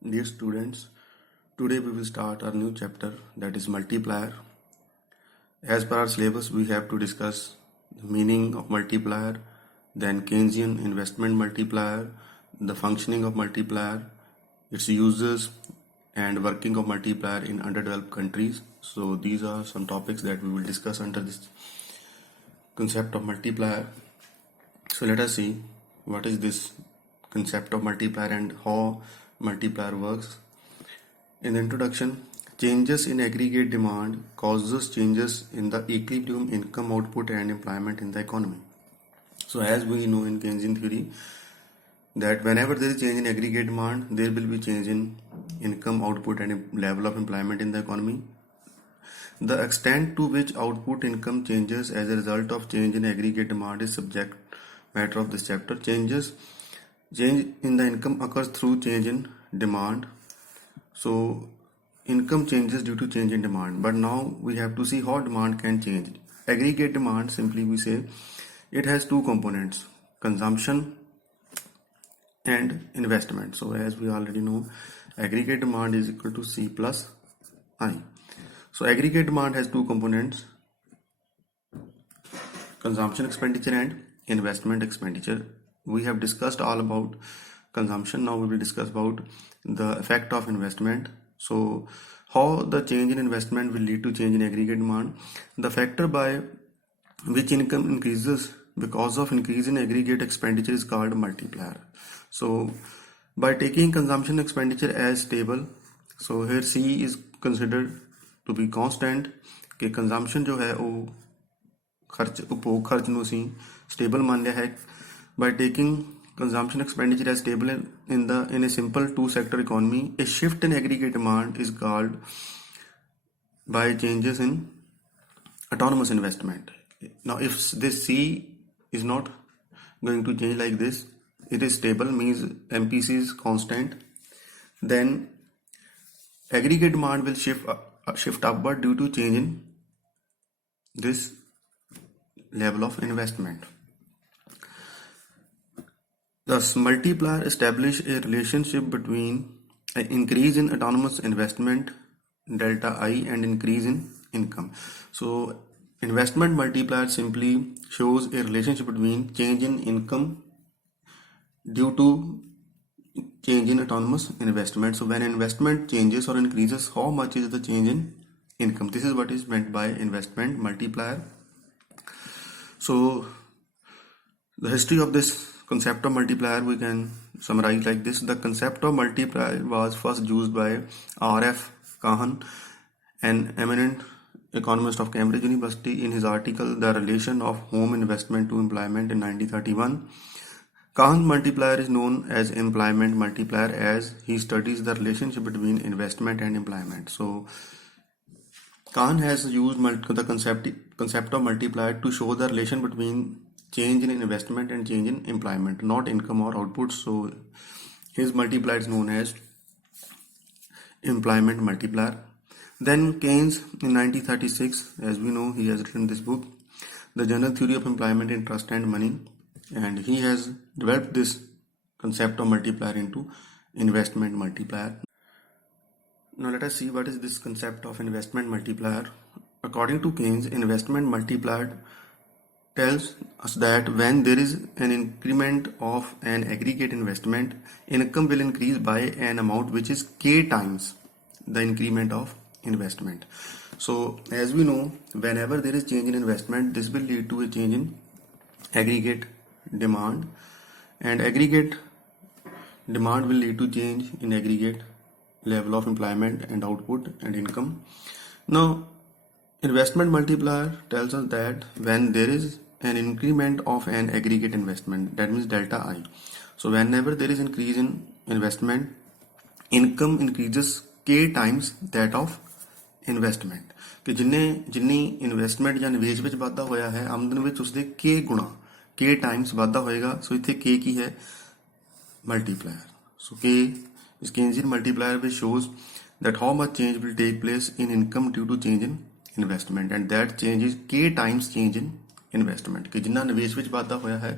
Dear students, today we will start our new chapter, that is multiplier. As per our syllabus, we have to discuss the meaning of multiplier, then Keynesian investment multiplier, the functioning of multiplier, its uses and working of multiplier in underdeveloped countries. So these are some topics that we will discuss under this concept of multiplier. So let us see what is this concept of multiplier and how multiplier works. In the introduction, changes in aggregate demand causes changes in the equilibrium income output and employment in the economy. So as we know in Keynesian theory that whenever there is change in aggregate demand, there will be change in income output and level of employment in the economy. The extent to which output income changes as a result of change in aggregate demand is subject matter of this chapter. Change in the income occurs through change in demand. So income changes due to change in demand, but now we have to see how demand can change. Aggregate demand, simply we say, it has two components, consumption and investment. So as we already know, aggregate demand is equal to C plus I. So aggregate demand has two components, consumption expenditure and investment expenditure. We have discussed all about consumption. Now we will discuss about the effect of investment. So how the change in investment will lead to change in aggregate demand. The factor by which income increases because of increase in aggregate expenditure is called multiplier. So by taking consumption expenditure as stable, so here C is considered to be constant कि consumption जो है वो खर्च उपभोग खर्च ਨੂੰ ਅਸੀਂ stable मान लिया है. By taking consumption expenditure as stable in a simple two-sector economy, a shift in aggregate demand is called by changes in autonomous investment. Now if this C is not going to change like this, it is stable, means MPC is constant, then aggregate demand will shift upward due to change in this level of investment. Thus, multiplier establish a relationship between an increase in autonomous investment delta I and increase in income. So investment multiplier simply shows a relationship between change in income due to change in autonomous investment. So when investment changes or increases, how much is the change in income? This is what is meant by investment multiplier. So the history of this concept of multiplier we can summarize like this. The concept of multiplier was first used by R.F. Kahan, an eminent economist of Cambridge University, in his article The Relation of Home Investment to Employment in 1931. Kahan's multiplier is known as employment multiplier as he studies the relationship between investment and employment. So Kahan has used the concept of multiplier to show the relation between change in investment and change in employment, not income or output. So his multiplier is known as employment multiplier. Then Keynes in 1936, as we know, he has written this book, The General Theory of Employment, Interest and Money, and he has developed this concept of multiplier into investment multiplier. Now let us see what is this concept of investment multiplier. According to Keynes, investment multiplier tells us that when there is an increment of an aggregate investment, income will increase by an amount which is k times the increment of investment. So as we know, whenever there is change in investment, this will lead to a change in aggregate demand, and aggregate demand will lead to change in aggregate level of employment and output and income. Now investment multiplier tells us that when there is an increment of an aggregate investment, that means delta I. So whenever there is increase in investment, income increases k times that of investment. कि जिन्नी इन्वेस्टमेंट या निवेश ਵਿੱਚ ਵਾਧਾ ਹੋਇਆ ਹੈ, ਆਮਦਨ ਵਿੱਚ ਉਸਦੇ k ਗੁਣਾ k times ਵਾਧਾ ਹੋਏਗਾ. ਸੋ ਇੱਥੇ k ਕੀ ਹੈ? Multiplier. So k is Keynesian multiplier which shows that how much change will take place in income due to change in investment, and that change is k times change in investment. कि जिन्ना निवेश ਵਿੱਚ ਵਾਧਾ ਹੋਇਆ ਹੈ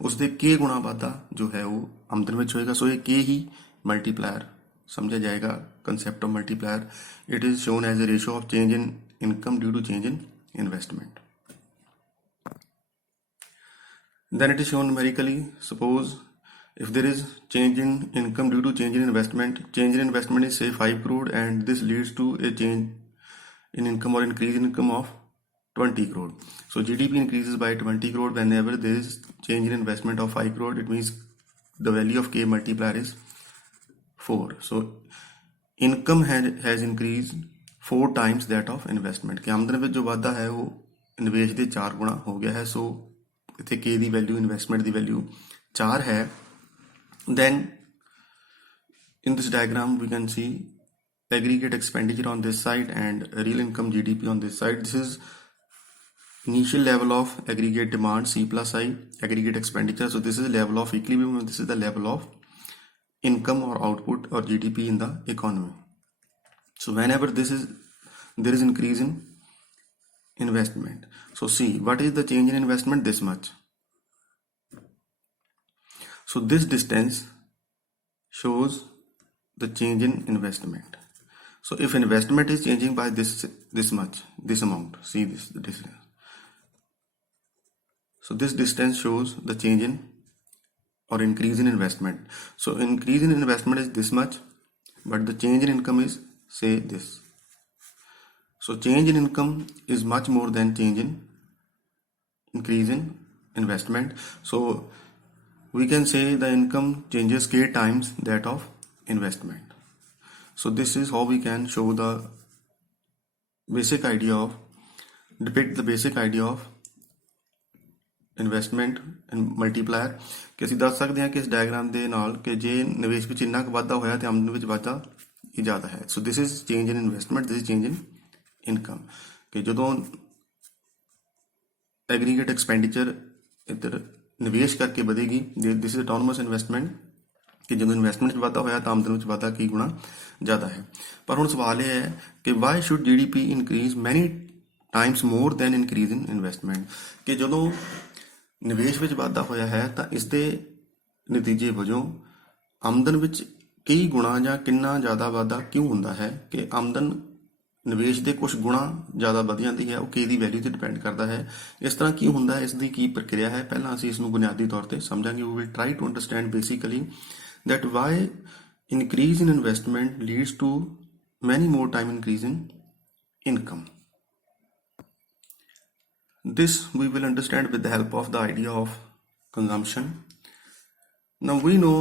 ਉਸਦੇ k ਗੁਣਾ ਵਾਧਾ ਜੋ ਹੈ ਉਹ ਆਮਦਨ ਵਿੱਚ ਹੋਏਗਾ. ਸੋ ਇਹ k ਹੀ multiplier समझा जाएगा concept of multiplier. It is shown as a ratio of change in income due to change in investment. Then it is shown numerically. Suppose if there is change in income due to change in investment is say 5 crore and this leads to a change in income or increase in income of 20 crore. So GDP increases by 20 crore whenever there is change in investment of 5 crore. It means the value of K multiplier is 4. So income has increased 4 times that of investment. कि आमदन ਵਿੱਚ जो ਵਾਧਾ ਹੈ ਉਹ ਨਿਵੇਸ਼ ਦੇ 4 ਗੁਣਾ ਹੋ ਗਿਆ ਹੈ. ਸੋ ਇੱਥੇ K ਦੀ ਵੈਲਿਊ ਇਨਵੈਸਟਮੈਂਟ ਦੀ ਵੈਲਿਊ 4 ਹੈ. Then in this diagram we can see aggregate expenditure on this side and real income GDP on this side. This is initial level of aggregate demand C plus I aggregate expenditure. So this is the level of equilibrium and this is the level of income or output or GDP in the economy. So whenever there is increase in investment. So see what is the change in investment? This much. So this distance shows the change in investment. So if investment is changing by this much, this amount, see this the distance. So this distance shows the change in or increase in investment. So increase in investment is this much, but the change in income is say this. So change in income is much more than change in increase in investment. So we can say the income changes K times that of investment. So this is how we can show the basic idea of depict the basic idea of investment multiplier ਕਿ ਅਸੀਂ ਦੱਸ ਸਕਦੇ ਹਾਂ ਕਿ ਇਸ ਡਾਇਗਰਾਮ ਦੇ ਨਾਲ ਕਿ ਜੇ ਨਿਵੇਸ਼ ਵਿੱਚ ਇੰਨਾ ਕੁ ਵਾਧਾ ਹੋਇਆ ਤੇ ਆਮਦਨ ਵਿੱਚ ਵਾਧਾ ਹੀ ਜ਼ਿਆਦਾ ਹੈ. So this is change in investment, this is change in income. ਕਿ ਜਦੋਂ ਐਗਰੀਗੇਟ ਐਕਸਪੈਂਡੀਚਰ ਇੱਧਰ ਨਿਵੇਸ਼ ਕਰਕੇ ਵਧੇਗੀ, ਦਿਸ ਇਜ਼ ਆਟੋਨਮਸ ਇਨਵੈਸਟਮੈਂਟ, ਕਿ ਜਦੋਂ ਇਨਵੈਸਟਮੈਂਟ 'ਚ ਵਾਧਾ ਹੋਇਆ ਤਾਂ ਆਮਦਨ ਵਿੱਚ ਵਾਧਾ ਕਈ ਗੁਣਾ ਜ਼ਿਆਦਾ ਹੈ. ਪਰ ਹੁਣ ਸਵਾਲ ਇਹ ਹੈ ਕਿ ਵਾਈ ਸ਼ੁੱਡ GDP ਇਨਕਰੀਜ਼ ਮੈਨੀ ਟਾਈਮਸ ਮੋਰ ਦੈਨ ਇਨਕਰੀਜ਼ ਇਨ ਇਨਵੈਸਟਮੈਂਟ. ਕਿ ਜਦੋਂ ਨਿਵੇਸ਼ ਵਿੱਚ ਵਾਧਾ ਹੋਇਆ ਹੈ ਤਾਂ ਇਸ ਦੇ ਨਤੀਜੇ ਵਜੋਂ ਆਮਦਨ ਵਿੱਚ ਕਈ ਗੁਣਾ ਜਾਂ ਕਿੰਨਾ ਜ਼ਿਆਦਾ ਵਾਧਾ ਕਿਉਂ ਹੁੰਦਾ ਹੈ? ਕਿ ਆਮਦਨ ਨਿਵੇਸ਼ ਦੇ ਕੁਝ ਗੁਣਾ ਜ਼ਿਆਦਾ ਵਧ ਜਾਂਦੀ ਹੈ, ਉਹ K ਦੀ ਵੈਲਿਊ ਤੇ ਡਿਪੈਂਡ ਕਰਦਾ ਹੈ. ਇਸ ਤਰ੍ਹਾਂ ਕੀ ਹੁੰਦਾ ਹੈ, ਇਸ ਦੀ ਕੀ ਪ੍ਰਕਿਰਿਆ ਹੈ, ਪਹਿਲਾਂ ਅਸੀਂ ਇਸ ਨੂੰ ਬੁਨਿਆਦੀ ਤੌਰ ਤੇ ਸਮਝਾਂਗੇ. We will try to understand basically that why increase in investment leads to many more time increase in income. This we will understand with the help of the idea of consumption. Now we know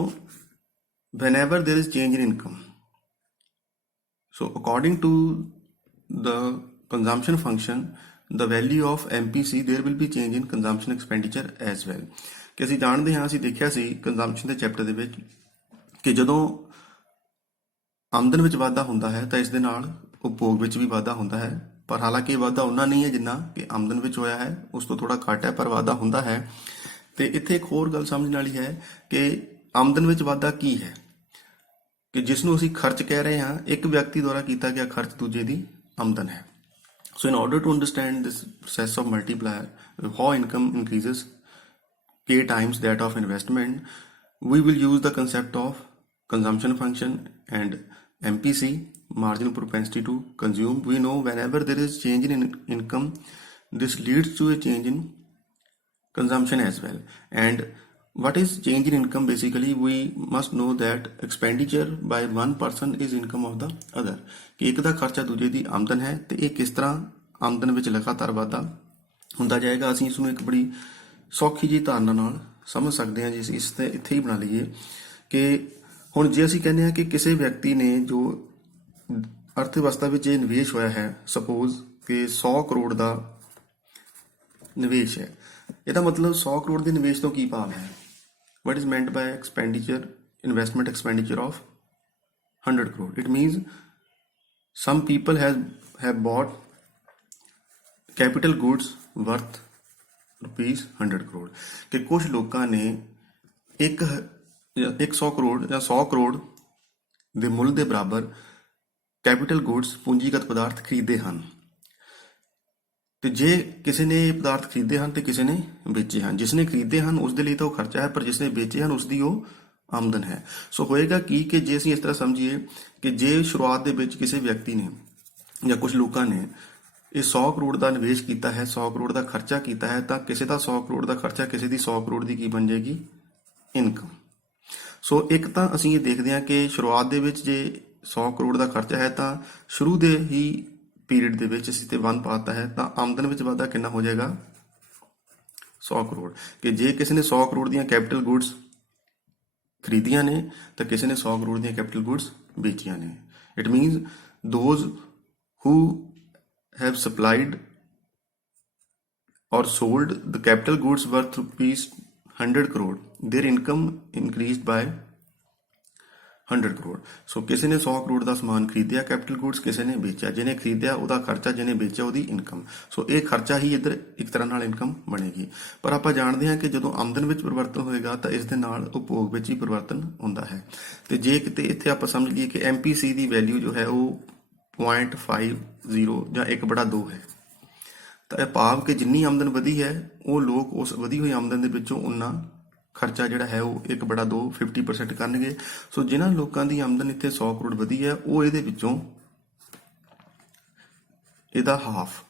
whenever there is change in income, so according to the consumption function, the value of MPC, there will be change in consumption expenditure as well. ਕਿ ਅਸੀਂ ਜਾਣਦੇ ਹਾਂ, ਅਸੀਂ ਦੇਖਿਆ ਸੀ ਕੰਜ਼ੰਪਸ਼ਨ ਦੇ ਚੈਪਟਰ ਦੇ ਵਿੱਚ ਕਿ ਜਦੋਂ ਆਮਦਨ ਵਿੱਚ ਵਾਧਾ ਹੁੰਦਾ ਹੈ ਤਾਂ ਇਸ ਦੇ ਨਾਲ ਉਪਭੋਗ ਵਿੱਚ ਵੀ ਵਾਧਾ ਹੁੰਦਾ ਹੈ. ਪਰ ਹਾਲਾਂਕਿ ਇਹ ਵਾਧਾ ਉਨਾ ਨਹੀਂ ਹੈ ਜਿੰਨਾ ਕਿ ਆਮਦਨ ਵਿੱਚ ਹੋਇਆ ਹੈ, ਉਸ ਤੋਂ ਥੋੜਾ ਘੱਟ ਹੈ, ਪਰ ਵਾਧਾ ਹੁੰਦਾ ਹੈ. ਤੇ ਇੱਥੇ ਇੱਕ ਹੋਰ ਗੱਲ ਸਮਝਣ ਵਾਲੀ ਹੈ ਕਿ ਆਮਦਨ ਵਿੱਚ ਵਾਧਾ ਕੀ ਹੈ, ਕਿ ਜਿਸ ਨੂੰ ਅਸੀਂ ਖਰਚ ਕਹਿ ਰਹੇ ਹਾਂ, ਇੱਕ ਵਿਅਕਤੀ ਦੁਆਰਾ ਕੀਤਾ ਗਿਆ ਖਰਚ ਦੂਜੇ ਦੀ ਆਮਦਨ ਹੈ. So in order to understand this process of multiplier, how income increases K times that of investment, we will use the concept of consumption function and MPC, marginal propensity to consume. We know whenever there is change in income, this leads to a change in consumption as well. And what is change in income? Basically we must know that expenditure by one person is income of the other. ਕਿ ਇੱਕ ਦਾ ਖਰਚਾ ਦੂਜੇ ਦੀ ਆਮਦਨ ਹੈ ਤੇ ਇਹ ਕਿਸ ਤਰ੍ਹਾਂ ਆਮਦਨ ਵਿੱਚ ਲਗਾਤਾਰ ਵਾਧਾ ਹੁੰਦਾ ਜਾਏਗਾ. ਅਸੀਂ ਇਸ ਨੂੰ ਇੱਕ ਬੜੀ ਸੌਖੀ ਜਿਹੀ ਧਾਰਨਾ ਨਾਲ ਸਮਝ ਸਕਦੇ ਹਾਂ. ਜੀ ਇਸ ਤੇ ਇੱਥੇ ਹੀ ਬਣਾ ਲਈਏ ਕਿ ਹੁਣ ਜੇ ਅਸੀਂ ਕਹਿੰਦੇ ਹਾਂ ਕਿ ਕਿਸੇ ਵਿਅਕਤੀ ਨੇ ਜੋ ਅਰਥ ਵਿਵਸਥਾ ਵਿੱਚ ਇਹ ਨਿਵੇਸ਼ ਹੋਇਆ ਹੈ, ਸਪੋਜ਼ ਕਿ 100 ਕਰੋੜ ਦਾ ਨਿਵੇਸ਼ ਹੈ, ਇਹਦਾ ਮਤਲਬ 100 ਕਰੋੜ ਦੇ ਨਿਵੇਸ਼ ਤੋਂ ਕੀ ਭਾਵ ਹੈ? What is meant by investment expenditure of 100 crore? It means some people have bought capital goods worth rupees 100 crore. कि कुछ लोगों ने 100 ਕਰੋੜ ਜਾਂ 100 ਕਰੋੜ ਦੇ ਮੁੱਲ ਦੇ ਬਰਾਬਰ ਕੈਪੀਟਲ ਗੁੱਡਸ ਪੂੰਜੀਗਤ ਪਦਾਰਥ ਖਰੀਦੇ ਹਨ. ਤੇ ਜੇ ਕਿਸੇ ਨੇ ਇਹ ਪਦਾਰਥ ਖਰੀਦੇ ਹਨ ਤੇ ਕਿਸੇ ਨੇ ਵੇਚੇ ਹਨ, ਜਿਸ ਨੇ ਖਰੀਦੇ ਹਨ ਉਸ ਦੇ ਲਈ ਤਾਂ ਉਹ ਖਰਚਾ ਹੈ, ਪਰ ਜਿਸ ਨੇ ਵੇਚੇ ਹਨ ਉਸ ਦੀ ਉਹ ਆਮਦਨ ਹੈ। ਸੋ ਹੋਏਗਾ ਕੀ ਕਿ ਜੇ ਅਸੀਂ ਇਸ ਤਰ੍ਹਾਂ ਸਮਝੀਏ ਕਿ ਜੇ ਸ਼ੁਰੂਆਤ ਦੇ ਵਿੱਚ ਕਿਸੇ ਵਿਅਕਤੀ ਨੇ ਜਾਂ ਕੁਝ ਲੋਕਾਂ ਨੇ ਇਹ 100 ਕਰੋੜ ਦਾ ਨਿਵੇਸ਼ ਕੀਤਾ ਹੈ, 100 ਕਰੋੜ ਦਾ ਖਰਚਾ ਕੀਤਾ ਹੈ, ਤਾਂ ਕਿਸੇ ਦਾ 100 ਕਰੋੜ ਦਾ ਖਰਚਾ, ਕਿਸੇ ਦੀ 100 ਕਰੋੜ ਦੀ ਕੀ ਬਣ ਜਾਏਗੀ? ਇਨਕਮ। ਸੋ ਇੱਕ ਤਾਂ ਅਸੀਂ ਇਹ ਦੇਖਦੇ ਹਾਂ ਕਿ ਸ਼ੁਰੂਆਤ ਦੇ ਵਿੱਚ ਜੇ 100 ਕਰੋੜ ਦਾ ਖਰਚਾ ਹੈ ਤਾਂ ਸ਼ੁਰੂ ਦੇ ਹੀ ਪੀਰੀਅਡ ਦੇ ਵਿੱਚ ਅਸੀਂ ਤੇ 1 ਪਾਤਾ ਹੈ ਤਾਂ ਆਮਦਨ ਵਿੱਚ ਵਾਧਾ ਕਿੰਨਾ ਹੋ ਜਾਏਗਾ? 100 ਕਰੋੜ। ਕਿ ਜੇ ਕਿਸੇ ਨੇ 100 ਕਰੋੜ ਦੀਆਂ ਕੈਪੀਟਲ ਗੁੱਡਸ ਖਰੀਦੀਆਂ ਨੇ ਤਾਂ ਕਿਸੇ ਨੇ 100 ਕਰੋੜ ਦੀਆਂ ਕੈਪੀਟਲ ਗੁੱਡਸ ਵੇਚੀਆਂ ਨੇ। It means those who have supplied or sold the capital goods worth rupees 100 crore, their income increased by 100 crore. So ਕਿਸੇ ਨੇ 100 ਕਰੋੜ ਦਾ ਸਮਾਨ ਖਰੀਦਿਆ ਕੈਪੀਟਲ ਗੁੱਡਸ, ਕਿਸੇ ਨੇ ਵੇਚਿਆ, ਜਿਹਨੇ ਖਰੀਦਿਆ ਉਹਦਾ ਖਰਚਾ, ਜਿਹਨੇ ਵੇਚਿਆ ਉਹਦੀ ਇਨਕਮ। ਸੋ ਇਹ ਖਰਚਾ ਹੀ ਇੱਧਰ ਇੱਕ ਤਰ੍ਹਾਂ ਨਾਲ ਇਨਕਮ ਬਣੇਗੀ। ਪਰ ਆਪਾਂ ਜਾਣਦੇ ਹਾਂ ਕਿ ਜਦੋਂ ਆਮਦਨ ਵਿੱਚ ਪਰਿਵਰਤਨ ਹੋਏਗਾ ਤਾਂ ਇਸ ਦੇ ਨਾਲ ਉਪਭੋਗ ਵਿੱਚ ਹੀ ਪਰਿਵਰਤਨ ਹੁੰਦਾ ਹੈ। ਤੇ ਜੇ ਕਿਤੇ ਇੱਥੇ ਆਪਾਂ ਸਮਝ ਲਈਏ ਕਿ MPC ਦੀ ਵੈਲਿਊ ਜੋ ਹੈ ਉਹ 0.50 ਜਾਂ 1/2 ਹੈ, ਤਾਂ ਇਹ ਭਾਵ ਕਿ ਜਿੰਨੀ ਆਮਦਨ ਵਧੀ ਹੈ ਉਹ ਲੋਕ ਉਸ ਵਧੀ ਹੋਈ ਆਮਦਨ ਦੇ ਵਿੱਚੋਂ ਉਨਾ ਖਰਚਾ ਜਿਹੜਾ ਹੈ ਉਹ 1/2 50% ਕਰਨਗੇ। ਸੋ ਜਿਨ੍ਹਾਂ ਲੋਕਾਂ ਦੀ ਆਮਦਨ ਇੱਥੇ 100 ਕਰੋੜ ਵਧੀ ਹੈ ਉਹ ਇਹਦੇ ਵਿੱਚੋਂ ਇਹਦਾ ਹਾਫ,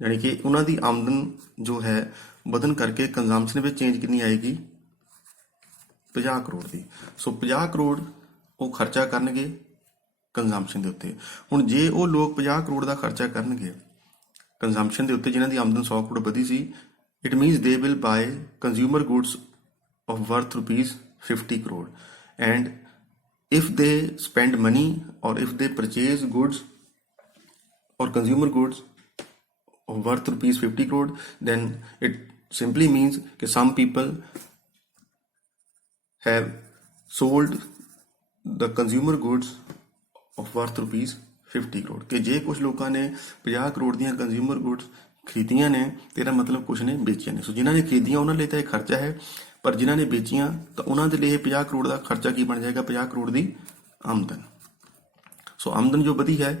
ਯਾਨੀ ਕਿ ਉਹਨਾਂ ਦੀ ਆਮਦਨ ਜੋ ਹੈ ਵਧਣ ਕਰਕੇ ਕੰਜ਼ੰਪਸ਼ਨ ਵਿੱਚ ਚੇਂਜ ਕਿੰਨੀ ਆਏਗੀ? 50 ਕਰੋੜ ਦੀ। ਸੋ 50 ਕਰੋੜ ਉਹ ਖਰਚਾ ਕਰਨਗੇ ਕੰਜ਼ੰਪਸ਼ਨ ਦੇ ਉੱਤੇ। ਹੁਣ ਜੇ ਉਹ ਲੋਕ 50 ਕਰੋੜ ਦਾ ਖਰਚਾ ਕਰਨਗੇ ਕੰਜ਼ੰਪਸ਼ਨ ਦੇ ਉੱਤੇ ਜਿਨ੍ਹਾਂ ਦੀ ਆਮਦਨ 100 ਕਰੋੜ ਵਧੀ ਸੀ, it means they will buy consumer goods of worth rupees 50 crore, and if they spend money or if they purchase goods or consumer goods of worth rupees 50 crore, then it simply means that some people have sold the consumer goods of worth rupees 50 ਕਰੋੜ। ਕਿ ਜੇ ਕੁਝ ਲੋਕਾਂ ਨੇ 50 ਕਰੋੜ ਦੀਆਂ consumer goods ਖਰੀਦੀਆਂ ਨੇ ਤੇ ਇਹਦਾ ਮਤਲਬ ਕੁਝ ਨੇ ਵੇਚੀਆਂ ਨੇ। ਸੋ ਜਿਨ੍ਹਾਂ ਨੇ ਖਰੀਦੀਆਂ ਉਹਨਾਂ ਲਈ ਤਾਂ ਇਹ ਖਰਚਾ ਹੈ, ਪਰ ਜਿਨ੍ਹਾਂ ਨੇ ਵੇਚੀਆਂ ਤਾਂ ਉਹਨਾਂ ਦੇ ਲਈ 50 ਕਰੋੜ ਦਾ ਖਰਚਾ ਕੀ ਬਣ ਜਾਏਗਾ? 50 ਕਰੋੜ ਦੀ ਆਮਦਨ। ਸੋ ਆਮਦਨ ਜੋ ਵਧੀ ਹੈ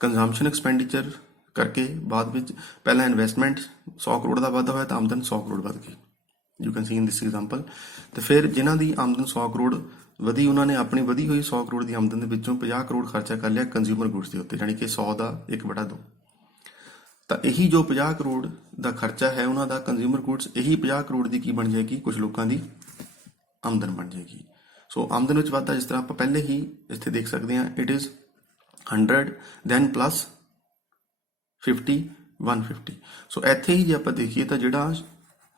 ਕੰਜ਼ੰਪਸ਼ਨ ਐਕਸਪੈਂਡੀਚਰ ਕਰਕੇ, ਬਾਅਦ ਵਿੱਚ ਪਹਿਲਾਂ ਇਨਵੈਸਟਮੈਂਟ 100 ਕਰੋੜ ਦਾ ਵਾਧਾ ਹੋਇਆ ਤਾਂ ਆਮਦਨ 100 ਕਰੋੜ ਵੱਧ ਗਈ। ਯੂ ਕੈਨ ਸੀ ਇਨ ਦਿਸ ਐਗਜ਼ਾਮਪਲ। ਤੇ ਫਿਰ ਜਿਨ੍ਹਾਂ ਦੀ ਆਮਦਨ 100 ਕਰੋੜ ਵਧੀ ਉਹਨਾਂ ਨੇ ਆਪਣੀ ਵਧੀ ਹੋਈ 100 ਕਰੋੜ ਦੀ ਆਮਦਨ ਦੇ ਵਿੱਚੋਂ 50 ਕਰੋੜ ਖਰਚਾ ਕਰ ਲਿਆ ਕੰਜ਼ਿਊਮਰ ਗੁੱਡਸ ਦੇ ਉੱਤੇ, ਯਾਨੀ ਕਿ 100 ਦਾ 1/2। ਤਾਂ ਇਹੀ ਜੋ 50 ਕਰੋੜ ਦਾ ਖਰਚਾ ਹੈ ਉਹਨਾਂ ਦਾ ਕੰਜ਼ਿਊਮਰ ਗੁੱਡਸ, ਇਹੀ 50 ਕਰੋੜ ਦੀ ਕੀ ਬਣ ਜਾਏਗੀ? ਕੁਝ ਲੋਕਾਂ ਦੀ ਆਮਦਨ ਬਣ ਜਾਏਗੀ। ਸੋ ਆਮਦਨ ਵਿੱਚ ਵਾਧਾ ਜਿਸ ਤਰ੍ਹਾਂ ਆਪਾਂ ਪਹਿਲੇ ਹੀ ਇੱਥੇ ਦੇਖ ਸਕਦੇ ਹਾਂ, ਇਟ ਇਜ਼ 100 ਦੈਨ ਪਲੱਸ 50 150। ਸੋ ਇੱਥੇ ਹੀ ਜੇ ਆਪਾਂ ਦੇਖੀਏ ਤਾਂ ਜਿਹੜਾ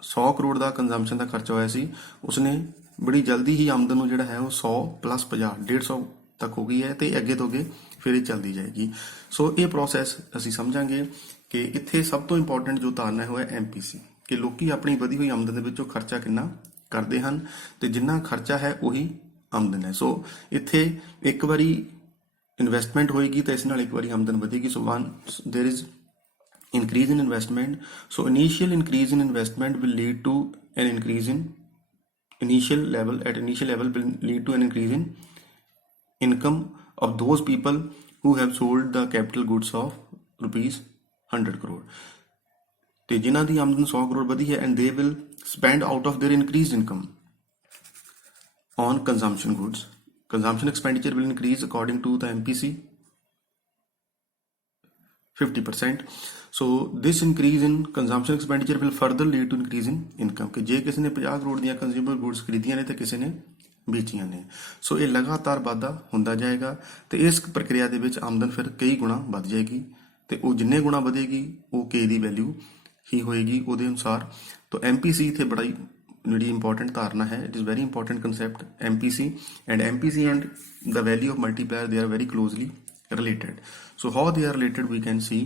100 ਕਰੋੜ ਦਾ ਕੰਜ਼ੰਪਸ਼ਨ ਦਾ ਖਰਚਾ ਹੋਇਆ ਸੀ ਉਸਨੇ ਬੜੀ ਜਲਦੀ ਹੀ ਆਮਦਨ ਨੂੰ ਜਿਹੜਾ ਹੈ ਉਹ 100 + 50 150 ਤੱਕ ਹੋ ਗਈ ਹੈ ਤੇ ਅੱਗੇ ਤੋਂ ਅੱਗੇ ਫਿਰ ਇਹ ਚੱਲਦੀ ਜਾਏਗੀ। ਸੋ ਇਹ ਪ੍ਰੋਸੈਸ ਅਸੀਂ ਸਮਝਾਂਗੇ ਕਿ ਇੱਥੇ ਸਭ ਤੋਂ ਇੰਪੋਰਟੈਂਟ ਜੋ ਧਾਰਨਾ ਹੈ ਉਹ ਹੈ MPC, ਕਿ ਲੋਕੀ ਆਪਣੀ ਵਧੀ ਹੋਈ ਆਮਦਨ ਦੇ ਵਿੱਚੋਂ ਖਰਚਾ ਕਿੰਨਾ ਕਰਦੇ ਹਨ ਤੇ ਜਿੰਨਾ ਖਰਚਾ ਹੈ ਉਹੀ ਆਮਦਨ ਹੈ। ਸੋ ਇੱਥੇ ਇੱਕ ਵਾਰੀ ਇਨਵੈਸਟਮੈਂਟ ਹੋਏਗੀ ਤਾਂ ਇਸ ਨਾਲ ਇੱਕ ਵਾਰੀ ਆਮਦਨ ਵਧੇਗੀ। ਸੋ there is increase in investment. So initial increase in investment will lead to an increase in initial level will lead to an increase in income of those people who have sold the capital goods of rupees 100 crore. ਤੇ ਜਿਨ੍ਹਾਂ ਦੀ ਆਮਦਨ 100 ਕਰੋੜ ਵਧੀ ਹੈ and they will spend out of their increased income on consumption goods. Consumption expenditure will increase according to the MPC 50%. So this increase in consumption expenditure will further lead to increase in income. ਕਿ ਜੇ ਕਿਸੇ ਨੇ 50 ਕਰੋੜ ਦੀਆਂ consumer goods ਖਰੀਦੀਆਂ ਨੇ ਤੇ ਕਿਸੇ ਨੇ ਵੇਚੀਆਂ ਨੇ। ਸੋ ਇਹ ਲਗਾਤਾਰ ਵਾਧਾ ਹੁੰਦਾ ਜਾਏਗਾ ਤੇ ਇਸ ਪ੍ਰਕਿਰਿਆ ਦੇ ਵਿੱਚ ਆਮਦਨ ਫਿਰ ਕਈ ਗੁਣਾ ਵੱਧ ਜਾਏਗੀ ਤੇ ਉਹ ਜਿੰਨੇ ਗੁਣਾ ਵਧੇਗੀ ਉਹ K ਦੀ ਵੈਲਿਊ ਹੀ ਹੋਏਗੀ ਉਹਦੇ ਅਨੁਸਾਰ। ਤਾਂ MPC ਇੱਥੇ ਬੜਾ ਹੀ ਜਿਹੜੀ ਇੰਪੋਰਟੈਂਟ ਧਾਰਨਾ ਹੈ, it is very important concept MPC and the value of multiplier, they are very closely related. So how they are related we can see.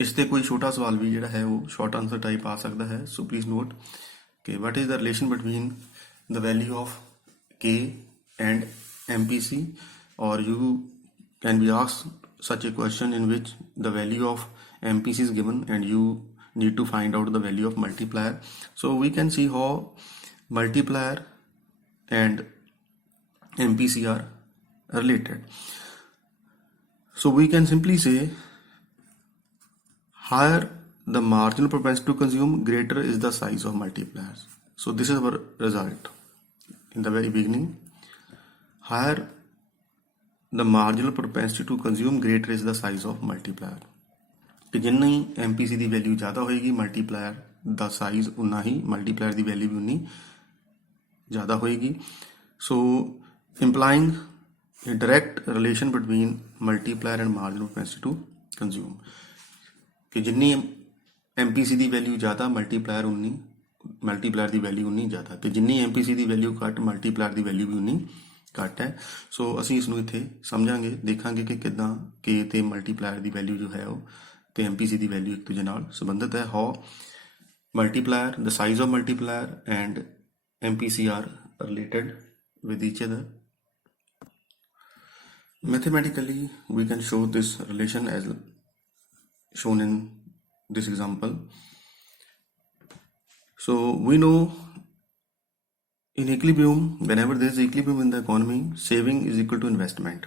ਇਸ ਤੇ ਕੋਈ ਛੋਟਾ ਸਵਾਲ ਵੀ ਜਿਹੜਾ ਹੈ ਉਹ ਸ਼ਾਰਟ ਆਨਸਰ ਟਾਈਪ ਆ ਸਕਦਾ ਹੈ। ਸੋ ਪਲੀਜ਼ ਨੋਟ ਕਿ what is the relation between the value of K and MPC, or you can be asked such a question in which the value of MPC is given and you need to find out the value of multiplier. So we can see how multiplier and MPC are related. So we can simply say higher the marginal propensity to consume, greater is the size of multipliers. So this is our result. in the very beginning, higher the marginal propensity to consume, greater is the size of multiplier. ਕਿ ਜਿੰਨੀ MPC ਦੀ ਵੈਲਿਊ ਜ਼ਿਆਦਾ ਹੋਏਗੀ ਮਲਟੀਪਲਾਇਰ ਦਾ ਸਾਈਜ਼ ਉਨਾ ਹੀ, ਮਲਟੀਪਲਾਇਰ ਦੀ ਵੈਲਿਊ ਵੀ ਉਨੀ ਜ਼ਿਆਦਾ ਹੋਏਗੀ. ਸੋ implying a direct relation between multiplier and marginal propensity to consume. ਕਿ ਜਿੰਨੀ MPC ਦੀ ਵੈਲਿਊ ਜ਼ਿਆਦਾ ਮਲਟੀਪਲਾਇਰ ਦੀ ਵੈਲਿਊ ਉਨੀ ਜ਼ਿਆਦਾ, ਤੇ ਜਿੰਨੀ MPC ਦੀ ਵੈਲਿਊ ਘੱਟ ਮਲਟੀਪਲਾਇਰ ਦੀ ਵੈਲਿਊ ਵੀ ਉਨੀ ਘੱਟ ਹੈ. ਸੋ ਅਸੀਂ ਇਸ ਨੂੰ ਇੱਥੇ ਸਮਝਾਂਗੇ, ਦੇਖਾਂਗੇ ਕਿ ਕਿੱਦਾਂ K ਤੇ ਮਲਟੀਪਲਾਇਰ ਦੀ ਵੈਲਿਊ ਜੋ ਹੈ ਉਹ ਤੇ MPC ਦੀ ਵੈਲਿਊ ਇੱਕ ਦੂਜੇ ਨਾਲ ਸੰਬੰਧਿਤ ਹੈ. How multiplier, the size of multiplier and MPC are related with each other. Mathematically, we can show this relation as shown in this example. So we know in equilibrium, whenever there is equilibrium in the economy, saving is equal to investment.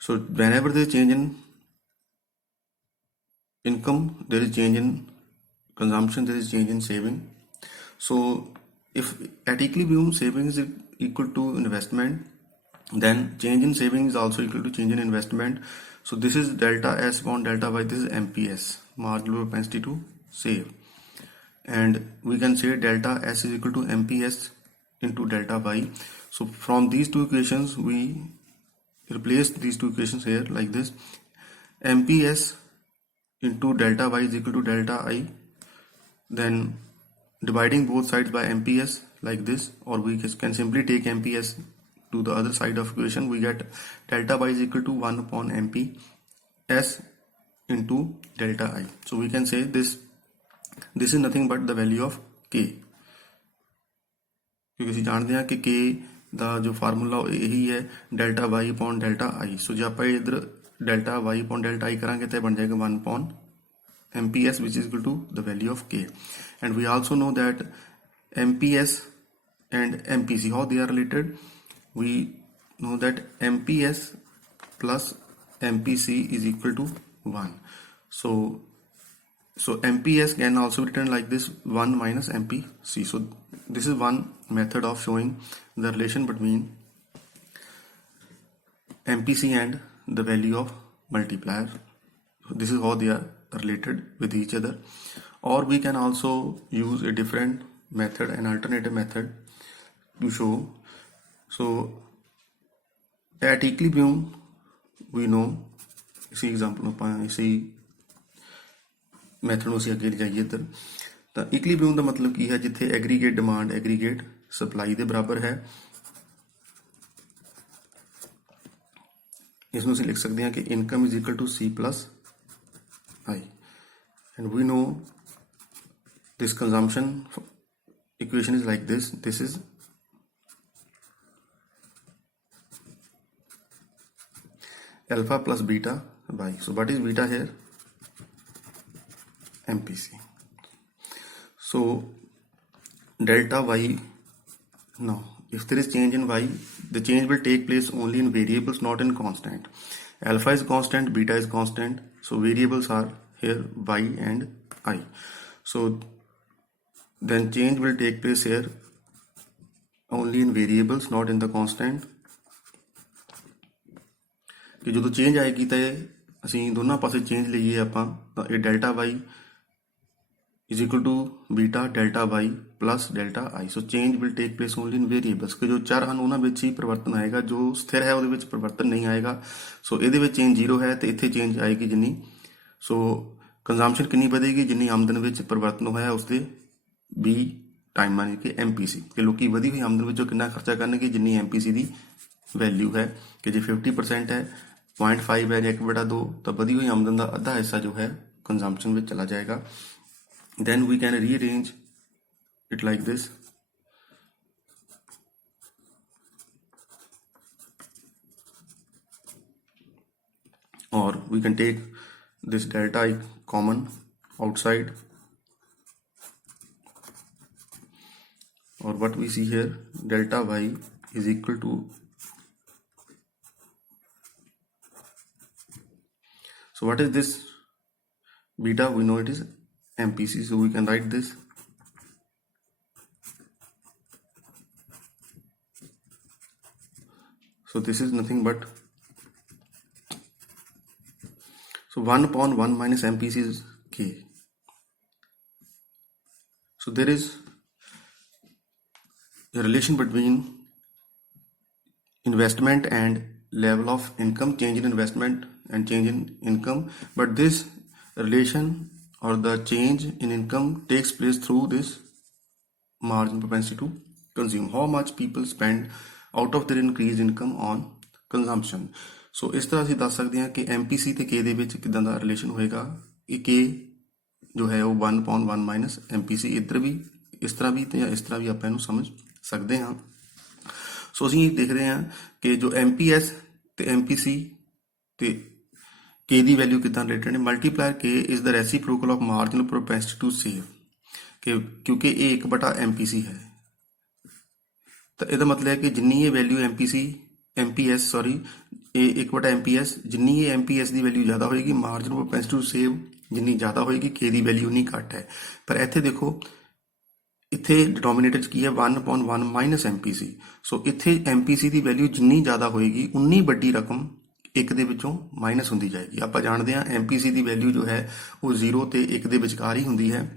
So whenever there is change in income, there is change in consumption, there is change in saving. So if at equilibrium saving is equal to investment, then change in saving is also equal to change in investment. So this is delta S upon delta Y, this is MPS, marginal propensity to save, and we can say delta S is equal to MPS into delta Y. So from these two equations we replace these two equations here like this: MPS into delta Y is equal to delta I, then dividing both sides by MPS like this, or we can simply take MPS to the other side of equation. We get delta Y is equal to 1 upon MPS into delta I. So we can say this is nothing but the value of K, क्योंकि ਅਸੀਂ ਜਾਣਦੇ ਹਾਂ ਕਿ K ਦਾ ਜੋ ਫਾਰਮੂਲਾ ਇਹੀ ਹੈ delta Y upon delta I. So ਜੇ ਆਪਾਂ ਇਧਰ delta Y upon delta I ਕਰਾਂਗੇ ਤਾਂ ਬਣ ਜਾਏਗਾ 1 upon MPS, which is equal to the value of K. And we also know that MPS and MPC, how they are related. We know that MPS plus MPC is equal to 1. So MPS can also be written like this: 1 minus MPC. So this is one method of showing the relation between MPC and the value of multiplier. This is how they are related with each other. Or we can also use a different method, an alternative method to show. So at equilibrium we know, इसी एग्जाम्पल ਨੂੰ ਆਪਾਂ ਇसी ਮੈਥਡ ਨੂੰ ਅਸੀਂ ਅੱਗੇ ਲਿਜਾਈਏ ਇੱਧਰ, ਤਾਂ ਇਕਲੀਬ੍ਰੀਅਮ ਦਾ ਮਤਲਬ ਕੀ ਹੈ? ਜਿੱਥੇ ਐਗਰੀਗੇਟ ਡਿਮਾਂਡ ਐਗਰੀਗੇਟ ਸਪਲਾਈ ਦੇ ਬਰਾਬਰ ਹੈ. ਇਸ ਨੂੰ ਅਸੀਂ ਲਿਖ ਸਕਦੇ ਹਾਂ ਕਿ income is equal to C plus I, and we know this consumption equation is like this. This is alpha plus beta y. So what is beta here? MPC. So delta y, now if there is change in y, the change will take place only in variables, not in constant. Alpha is constant, beta is constant, so variables are here y and I. So then change will take place here only in variables, not in the constant. ਕਿ ਜਦੋਂ ਚੇਂਜ ਆਏਗੀ ਤਾਂ ਅਸੀਂ ਦੋਨਾਂ ਪਾਸੇ ਚੇਂਜ ਲਈਏ ਆਪਾਂ, ਤਾਂ ਇਹ delta Y is equal to beta delta y plus delta I. So change will take place only in variables, ਕਿ ਜੋ ਚਰ ਹਨ ਉਹਨਾਂ ਵਿੱਚ ਹੀ ਪਰਿਵਰਤਨ ਆਏਗਾ, ਜੋ ਸਥਿਰ ਹੈ ਉਹਦੇ ਵਿੱਚ ਪਰਿਵਰਤਨ ਨਹੀਂ ਆਏਗਾ. ਸੋ ਇਹਦੇ ਵਿੱਚ ਚੇਂਜ 0 ਹੈ ਤੇ ਇੱਥੇ ਚੇਂਜ ਆਏਗੀ ਜਿੰਨੀ. ਸੋ ਕੰਜ਼ੰਪਸ਼ਨ ਕਿੰਨੀ ਵਧੇਗੀ? ਜਿੰਨੀ ਆਮਦਨ ਵਿੱਚ ਪਰਿਵਰਤਨ ਹੋਇਆ ਉਸਦੇ B ਟਾਈਮ, ਯਾਨੀ ਕਿ MPC, ਕਿ ਲੋਕੀ ਵਧੀ ਹੋਈ ਆਮਦਨ ਵਿੱਚੋਂ ਕਿੰਨਾ ਖਰਚਾ ਕਰਨਗੇ? ਜਿੰਨੀ MPC ਦੀ ਵੈਲਿਊ ਹੈ, ਕਿ ਜੇ 50% ਹੈ, 0.5 ਹੈ ਜਾਂ 1/2, ਤਾਂ ਵਧੀ ਹੋਈ ਆਮਦਨ ਦਾ ਅੱਧਾ ਹਿੱਸਾ ਜੋ ਹੈ ਕੰਜ਼ੰਪਸ਼ਨ ਵਿੱਚ ਚਲਾ ਜਾਏਗਾ. Then we can rearrange it like this. Or we can take this delta I common outside, or what we see here, delta y is equal to, so what is this beta? We know it is MPC, so we can write this So this is nothing but, so 1 upon 1 minus MPC is K. So there is a relation between investment and level of income, change in investment and change in income, but this relation or the change in income takes place through this margin propensity to consume, how much people spend out of their increased income on consumption. So ਇਸ ਤਰ੍ਹਾਂ ਅਸੀਂ ਦੱਸ ਸਕਦੇ ਹਾਂ ਕਿ MPC ਤੇ K ਦੇ ਵਿੱਚ ਕਿਦਾਂ ਦਾ ਰਿਲੇਸ਼ਨ ਹੋਏਗਾ। ਇਹ K ਜੋ ਹੈ ਉਹ 1 upon 1 ਮਾਈਨਸ MPC, ਇੱਧਰ ਵੀ ਇਸ ਤਰ੍ਹਾਂ ਵੀ ਤੇ ਇਸ ਤਰ੍ਹਾਂ ਵੀ ਆਪਾਂ ਇਹਨੂੰ ਸਮਝ ਸਕਦੇ ਹਾਂ। ਸੋ ਅਸੀਂ ਦੇਖ ਰਹੇ ਹਾਂ ਕਿ ਜੋ MPS ਤੇ MPC ਤੇ K ਦੀ ਵੈਲਿਊ ਕਿਦਾਂ ਰਿਲੇਟਡ ਨੇ। Multiplier K is the reciprocal of marginal propensity to save, ਕਿ ਕਿਉਂਕਿ ਇਹ 1/MPC ਹੈ ਤਾਂ ਇਹਦਾ ਮਤਲਬ ਹੈ ਕਿ ਜਿੰਨੀ ਇਹ ਵੈਲਿਊ MPS ਇਹ 1/MPS, ਜਿੰਨੀ ਇਹ MPS ਦੀ ਵੈਲਿਊ ਜ਼ਿਆਦਾ ਹੋਏਗੀ, ਮਾਰਜਨਲ ਪ੍ਰੋਪੈਂਸਿਟੀ ਟੂ ਸੇਵ ਜਿੰਨੀ ਜ਼ਿਆਦਾ ਹੋਏਗੀ, K ਦੀ ਵੈਲਿਊ ਉਨੀ ਘੱਟ ਹੈ। ਪਰ ਇੱਥੇ ਦੇਖੋ, ਇੱਥੇ ਡਿਨੋਮੀਨੇਟਰ 'ਚ ਕੀ ਹੈ, 1 upon 1 ਮਾਈਨਸ MPC। ਸੋ ਇੱਥੇ MPC ਦੀ ਵੈਲਿਊ ਜਿੰਨੀ ਜ਼ਿਆਦਾ ਹੋਏਗੀ ਉਨੀ ਵੱਡੀ ਰਕਮ ਇੱਕ ਦੇ ਵਿੱਚੋਂ ਮਾਈਨਸ ਹੁੰਦੀ ਜਾਏਗੀ। ਆਪਾਂ ਜਾਣਦੇ ਹਾਂ MPC ਦੀ ਵੈਲਿਊ ਜੋ ਹੈ ਉਹ 0 ਤੇ 1 ਦੇ ਵਿਚਕਾਰ ਹੀ ਹੁੰਦੀ ਹੈ।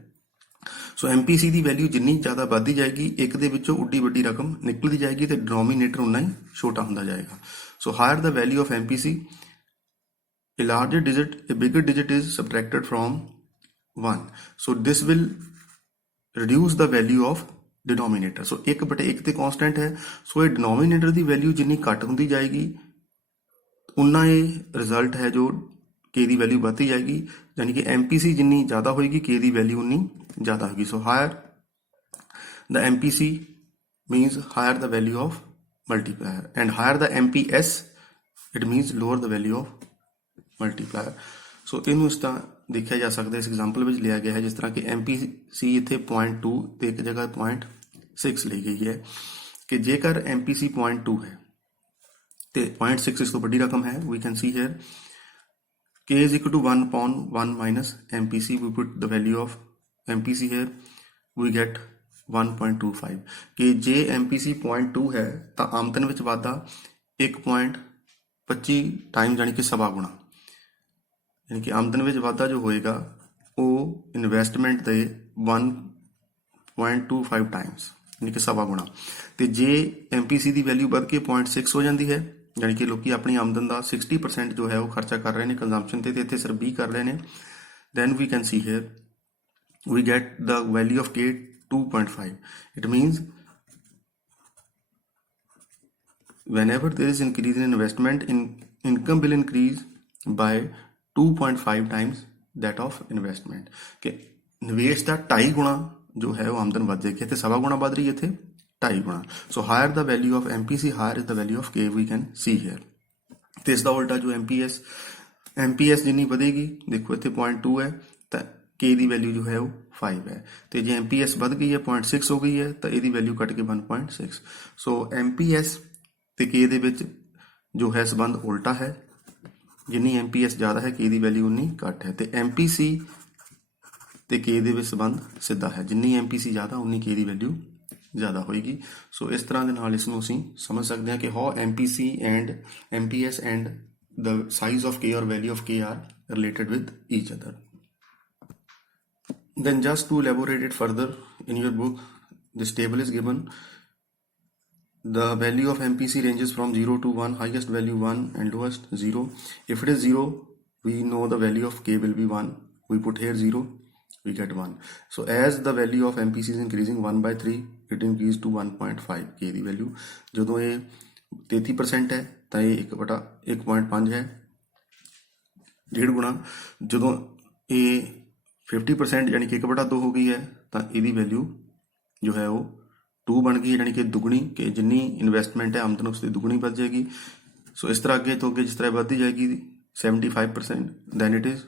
ਸੋ MPC ਦੀ ਵੈਲਿਊ ਜਿੰਨੀ ਜ਼ਿਆਦਾ ਵੱਧਦੀ ਜਾਏਗੀ, ਇੱਕ ਦੇ ਵਿੱਚੋਂ ਉੱਡੀ ਵੱਡੀ ਰਕਮ ਨਿਕਲਦੀ ਜਾਏਗੀ ਤੇ ਡਿਨੋਮੀਨੇਟਰ ਉਨਾ ਹੀ ਛੋਟਾ ਹੁੰਦਾ ਜਾਏਗਾ। So higher the value of MPC, a larger digit, a bigger digit is subtracted from 1. So this will reduce the value of denominator. So 1/1 ਤੇ constant ਹੈ, ਸੋ ਇਹ denominator ਦੀ ਵੈਲਿਊ ਜਿੰਨੀ ਘੱਟ ਹੁੰਦੀ ਜਾਏਗੀ ਉਨਾ ਇਹ ਰਿਜ਼ਲਟ ਹੈ ਜੋ K ਦੀ ਵੈਲਿਊ ਵੱਧਦੀ ਜਾਏਗੀ, ਯਾਨੀ ਕਿ MPC ਜਿੰਨੀ ਜ਼ਿਆਦਾ ਹੋਏਗੀ K ਦੀ ਵੈਲਿਊ ਉਨੀ ਜ਼ਿਆਦਾ ਹੋਏਗੀ। ਸੋ hire the MPC means higher the value of multiplier, and higher the MPS it means lower the value of multiplier. ਸੋ ਇਹਨੂੰ ਇਸ ਤਰ੍ਹਾਂ ਦੇਖਿਆ ਜਾ ਸਕਦਾ, ਇਸ ਐਗਜ਼ਾਮਪਲ ਵਿੱਚ ਲਿਆ ਗਿਆ ਹੈ ਜਿਸ ਤਰ੍ਹਾਂ ਕਿ MPC ਇੱਥੇ 0.2 ਤੇ ਇੱਕ ਜਗ੍ਹਾ 0.6 ਲਈ ਗਈ ਹੈ ਕਿ ਜੇਕਰ MPC 0.2 ਹੈ ਤੇ 0.6 ਇਸ ਤੋਂ ਵੱਡੀ ਰਕਮ ਹੈ, we can see here K is equal to 1 upon 1 minus MPC. We put the value of MPC here, we get 1.25 ਕਿ ਜੇ MPC 0.2 ਹੈ ਤਾਂ ਆਮਦਨ ਵਿੱਚ ਵਾਧਾ 1.25 ਟਾਈਮ ਯਾਨੀ ਕਿ ਸਵਾ ਗੁਣਾ, ਯਾਨੀ ਕਿ ਆਮਦਨ ਵਿੱਚ ਵਾਧਾ ਜੋ ਹੋਏਗਾ ਉਹ ਇਨਵੈਸਟਮੈਂਟ ਦੇ 1.25 ਟਾਈਮਸ ਯਾਨੀ ਕਿ ਸਵਾ ਗੁਣਾ। ਤੇ ਜੇ MPC ਦੀ ਵੈਲਿਊ ਵੱਧ ਕੇ 0.6 ਹੋ ਜਾਂਦੀ ਹੈ, ਯਾਨੀ ਕਿ ਲੋਕੀ ਆਪਣੀ ਆਮਦਨ ਦਾ 60% ਜੋ ਹੈ ਉਹ ਖਰਚਾ ਕਰ ਰਹੇ ਨੇ ਕੰਜ਼ੰਪਸ਼ਨ ਤੇ ਇੱਥੇ ਸਿਰਫ 20 ਕਰ ਰਹੇ ਨੇ, then we can see here we get the value of K 2.5. It means whenever there is increase in investment, income will increase by 2.5 times that of investment. कि निवेश ਦਾ 2.5 ਗੁਣਾ ਜੋ ਹੈ ਉਹ ਆਮਦਨ ਵੱਧ ਜਾਏਗੀ, ਇੱਥੇ ਸਵਾ ਗੁਣਾ ਵੱਧ ਰਹੀ ਹੈ, ਇੱਥੇ 2.5 ਗੁਣਾ। So higher the value of MPC, higher is the value of K, we can see here. ਤੇ ਇਸ ਦਾ ਉਲਟਾ ਜੋ MPS ਜਿੰਨੀ ਵਧੇਗੀ, ਦੇਖੋ ਇੱਥੇ 0.2 ਹੈ ਤਾਂ K ਦੀ ਵੈਲਿਊ ਜੋ ਹੈ ਉਹ 5 ਹੈ, ਤੇ ਜੇ MPS ਵੱਧ ਗਈ ਹੈ 0.6 ਹੋ ਗਈ ਹੈ ਤਾਂ ਇਹਦੀ ਵੈਲਿਊ ਕੱਟ ਕੇ 1.6। ਸੋ MPS ਤੇ K ਦੇ ਵਿੱਚ ਜੋ ਹੈ ਸੰਬੰਧ ਉਲਟਾ ਹੈ, ਜਿੰਨੀ MPS ਜ਼ਿਆਦਾ ਹੈ K ਦੀ ਵੈਲਿਊ ਉਨੀ ਘੱਟ ਹੈ, ਤੇ MPC ਤੇ K ਦੇ ਵਿੱਚ ਸੰਬੰਧ ਸਿੱਧਾ ਹੈ, ਜਿੰਨੀ MPC ਜ਼ਿਆਦਾ ਉਨੀ K ਦੀ ਵੈਲਿਊ ਜ਼ਿਆਦਾ ਹੋਏਗੀ। ਸੋ ਇਸ ਤਰ੍ਹਾਂ ਦੇ ਨਾਲ ਇਸ ਨੂੰ ਅਸੀਂ ਸਮਝ ਸਕਦੇ ਹਾਂ ਕਿ how MPC and MPS and the size of K or value of K are related with each other. Then just to elaborate it further, in your book this table is given. The value of MPC ranges from 0 to 1, highest value 1 and lowest 0. If it is 0, we know the value of K will be 1. We put here 0, we get 1. So as the value of MPC is increasing 1/3, it increased to 1.5 K ਦੀ ਵੈਲਿਊ। ਜਦੋਂ ਇਹ 33% ਹੈ ਤਾਂ ਇਹ 1/1.5 ਹੈ, 1.5 ਗੁਣਾ। ਜਦੋਂ ਇਹ 50% ਯਾਨੀ ਕਿ 1/2 ਹੋ ਗਈ ਹੈ ਤਾਂ ਇਹਦੀ ਵੈਲਿਊ ਜੋ ਹੈ ਉਹ 2 ਬਣ ਗਈ, ਯਾਨੀ ਕਿ ਦੁੱਗਣੀ, ਕਿ ਜਿੰਨੀ ਇਨਵੈਸਟਮੈਂਟ ਹੈ ਆਮਦਨ ਉਸ ਦੀ ਦੁੱਗਣੀ ਵੱਧ ਜਾਏਗੀ। ਸੋ ਇਸ ਤਰ੍ਹਾਂ ਅੱਗੇ ਤੋਂ ਅੱਗੇ ਜਿਸ ਤਰ੍ਹਾਂ ਵੱਧਦੀ ਜਾਏਗੀ 75%, then it is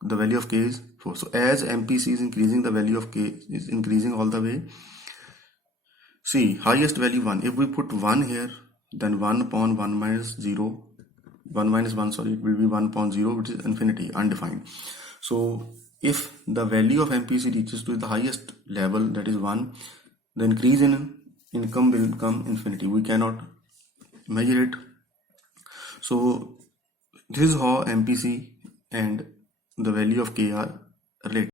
the value of K is 4. So as MPC is increasing, the value of K is increasing all the way. See, highest value 1. If we put 1 here, then 1 upon 1 minus 0, 1 minus 1, sorry, it will be 1 upon 0, which is infinity, undefined. So if the value of MPC reaches to the highest level, that is 1, the increase in income will become infinity. We cannot measure it. So this is how MPC and the value of K are related.